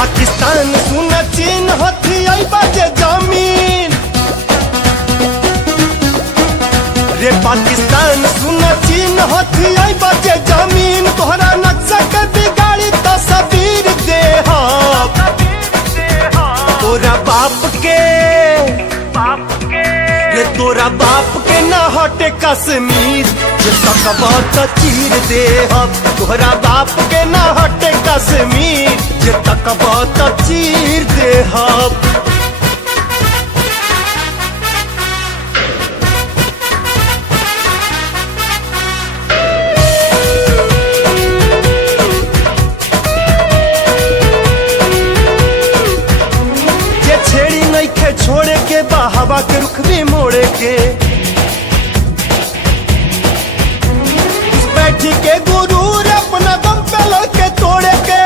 पाकिस्तान सुन चीन हथी आई बाजे जमीन रे पाकिस्तान सुन चीन हथी आई बाजे जमीन तोहरा नक्शा के बिगाड़ी तस्वीर दे तोरा बाप के रे तोरा बाप के ना हटे कश्मीर जे तकबा त चीर दे तोहरा बाप के ना हटे कश्मीर जे तकबा त चीर दे छोड़े के हवा के रुख भी मोड़े के बैठी के गुरूर अपना दम पे लड़के तोड़े के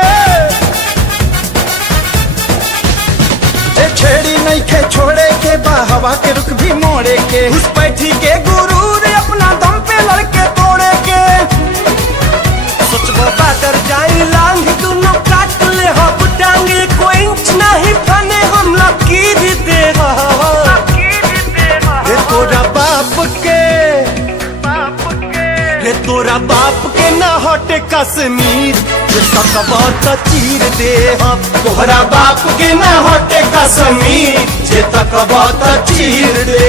छेड़ी नहीं खे छोड़े के हवा के रुख भी मोड़े के उस बैठी के गुरूर अपना दम पे लड़के तोड़े के सोचबो बादर जाई लांग दोनों काट ले हब टांगे कोई इंच नहीं बने हम लकीर दे तोरा बाप के ना हटे कश्मीर जे तकबा त चीर दे तोहरा बाप के ना हटे कश्मीर जे तकबा त चीर दे